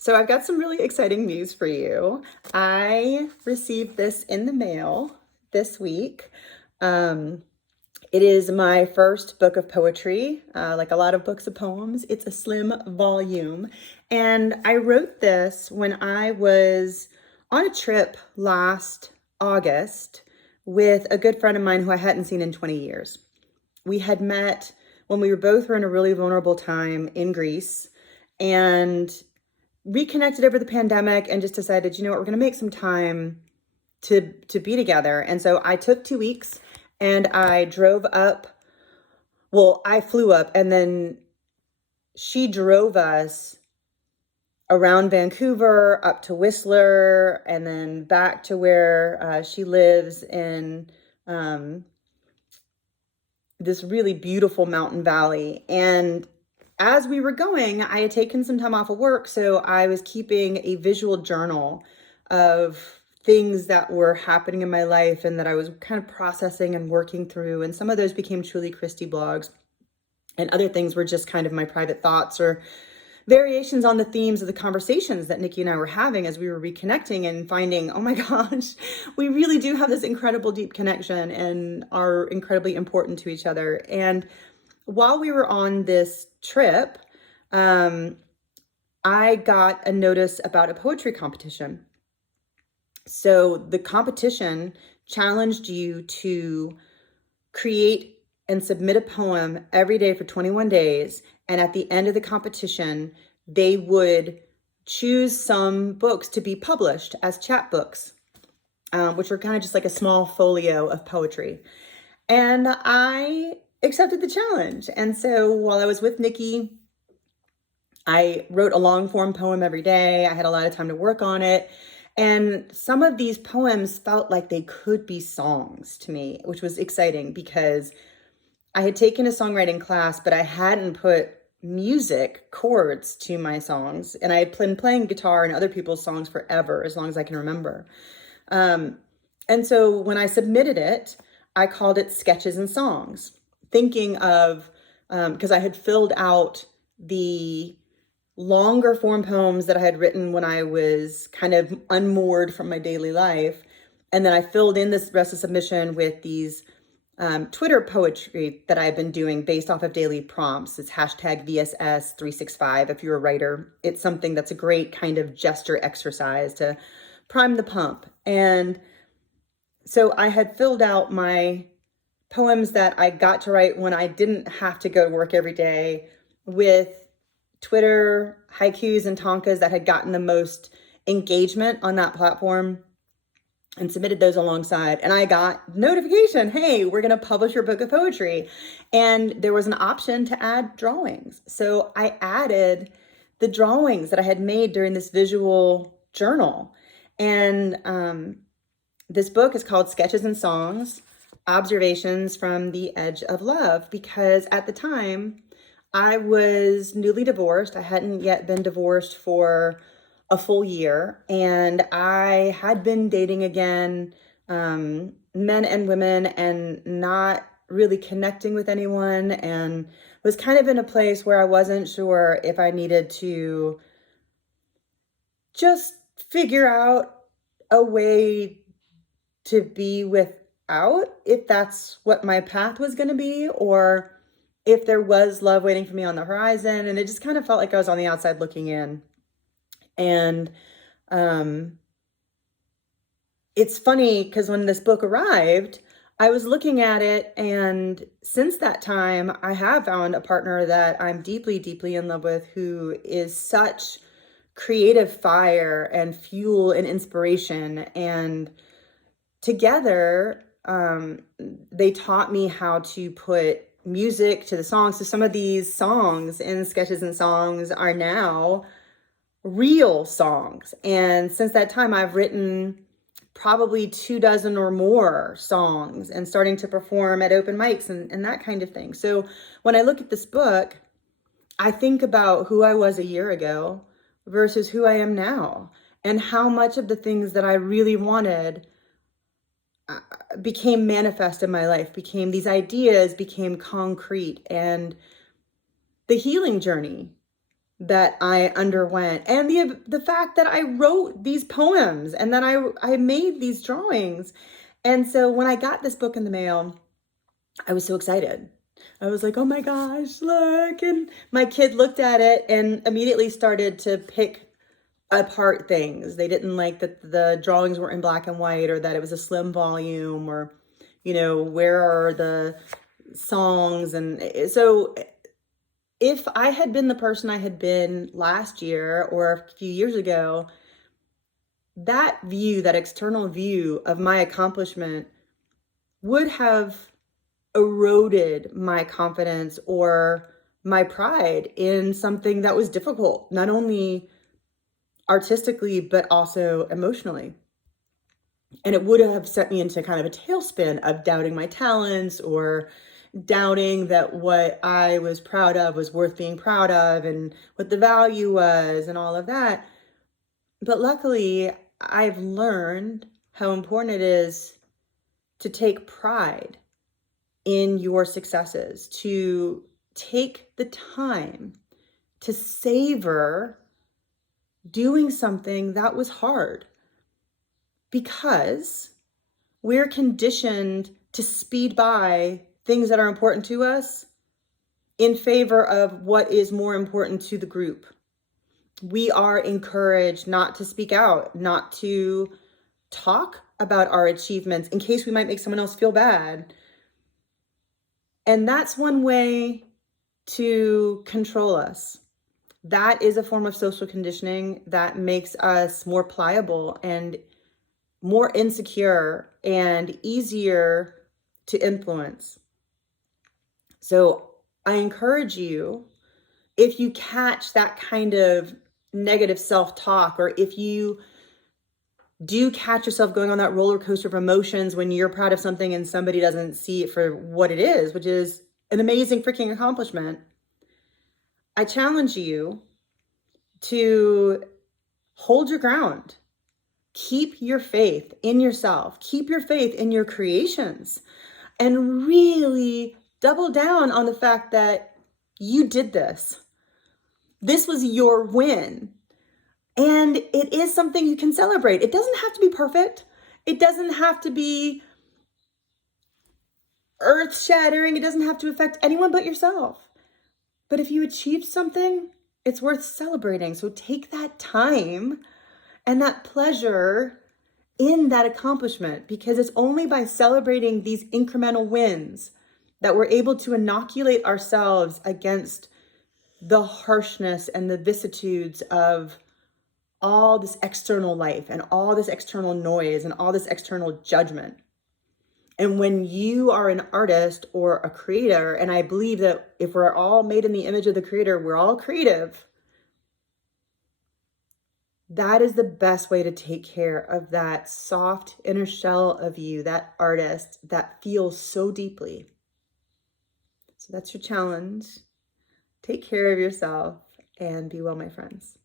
So I've got some really exciting news for you. I received this in the mail this week. Um, it is my first book of poetry, like a lot of books of poems. It's a slim volume. And I wrote this when I was on a trip last August with a good friend of mine who I hadn't seen in 20 years. We had met when we were in a really vulnerable time in Greece and reconnected over the pandemic and just decided, you know what, we're going to make some time to be together. And so I took 2 weeks and I drove up. Well, I flew up and then she drove us around Vancouver up to Whistler and then back to where she lives in this really beautiful mountain valley. And as we were going, I had taken some time off of work, so I was keeping a visual journal of things that were happening in my life and that I was kind of processing and working through. And some of those became truly Christy blogs, and other things were just kind of my private thoughts or variations on the themes of the conversations that Nikki and I were having as we were reconnecting and finding, oh my gosh, we really do have this incredible deep connection and are incredibly important to each other. And while we were on this trip, I got a notice about a poetry competition. So the competition challenged you to create and submit a poem every day for 21 days. And at the end of the competition, they would choose some books to be published as chapbooks, which were kind of just like a small folio of poetry. And I accepted the challenge. And so while I was with Nikki, I wrote a long form poem every day. I had a lot of time to work on it. And some of these poems felt like they could be songs to me, which was exciting because I had taken a songwriting class, but I hadn't put music chords to my songs. And I had been playing guitar and other people's songs forever, as long as I can remember. And so when I submitted it, I called it Sketches and Songs, thinking of, because I had filled out the longer form poems that I had written when I was kind of unmoored from my daily life. And then I filled in this rest of submission with these Twitter poetry that I've been doing based off of daily prompts. It's hashtag VSS365 if you're a writer. It's something that's a great kind of gesture exercise to prime the pump. And so I had filled out my poems that I got to write when I didn't have to go to work every day with Twitter haikus and tankas that had gotten the most engagement on that platform, and submitted those alongside. And I got notification, hey, we're going to publish your book of poetry. And there was an option to add drawings. So I added the drawings that I had made during this visual journal. And this book is called Sketches and Songs, Observations from the Edge of Love, because at the time I was newly divorced. I hadn't yet been divorced for a full year, and I had been dating again, men and women, and not really connecting with anyone, and was kind of in a place where I wasn't sure if I needed to just figure out a way to be without, if that's what my path was going to be, or if there was love waiting for me on the horizon. And it just kind of felt like I was on the outside looking in. And it's funny because when this book arrived, I was looking at it, and since that time, I have found a partner that I'm deeply, deeply in love with, who is such creative fire and fuel and inspiration. And together, they taught me how to put music to the songs. So some of these songs in Sketches and Songs are now real songs. And since that time, I've written probably 24 or more songs and starting to perform at open mics and that kind of thing. So when I look at this book, I think about who I was a year ago versus who I am now, and how much of the things that I really wanted became manifest in my life, became these ideas, became concrete. And the healing journey that I underwent, and the fact that I wrote these poems and that I made these drawings. And so when I got this book in the mail, I was so excited. I was like, oh my gosh, look. And my kid looked at it and immediately started to pick apart things. They didn't like that the drawings were in black and white, or that it was a slim volume, or, where are the songs? And so if I had been the person I had been last year or a few years ago, that view, that external view of my accomplishment would have eroded my confidence or my pride in something that was difficult, not only artistically, but also emotionally. And it would have set me into kind of a tailspin of doubting my talents, or doubting that what I was proud of was worth being proud of, and what the value was, and all of that. But luckily, I've learned how important it is to take pride in your successes, to take the time to savor doing something that was hard, because we're conditioned to speed by things that are important to us in favor of what is more important to the group. We are encouraged not to speak out, not to talk about our achievements in case we might make someone else feel bad. And that's one way to control us. That is a form of social conditioning that makes us more pliable and more insecure and easier to influence. So I encourage you, if you catch that kind of negative self-talk, or if you do catch yourself going on that roller coaster of emotions when you're proud of something and somebody doesn't see it for what it is, which is an amazing freaking accomplishment, I challenge you to hold your ground. Keep your faith in yourself. Keep your faith in your creations, and really double down on the fact that you did this. This was your win. And it is something you can celebrate. It doesn't have to be perfect. It doesn't have to be earth-shattering. It doesn't have to affect anyone but yourself. But if you achieve something, it's worth celebrating. So take that time and that pleasure in that accomplishment, because it's only by celebrating these incremental wins that we're able to inoculate ourselves against the harshness and the vicissitudes of all this external life and all this external noise and all this external judgment. And when you are an artist or a creator, and I believe that if we're all made in the image of the creator, we're all creative, that is the best way to take care of that soft inner shell of you, that artist that feels so deeply. So that's your challenge. Take care of yourself and be well, my friends.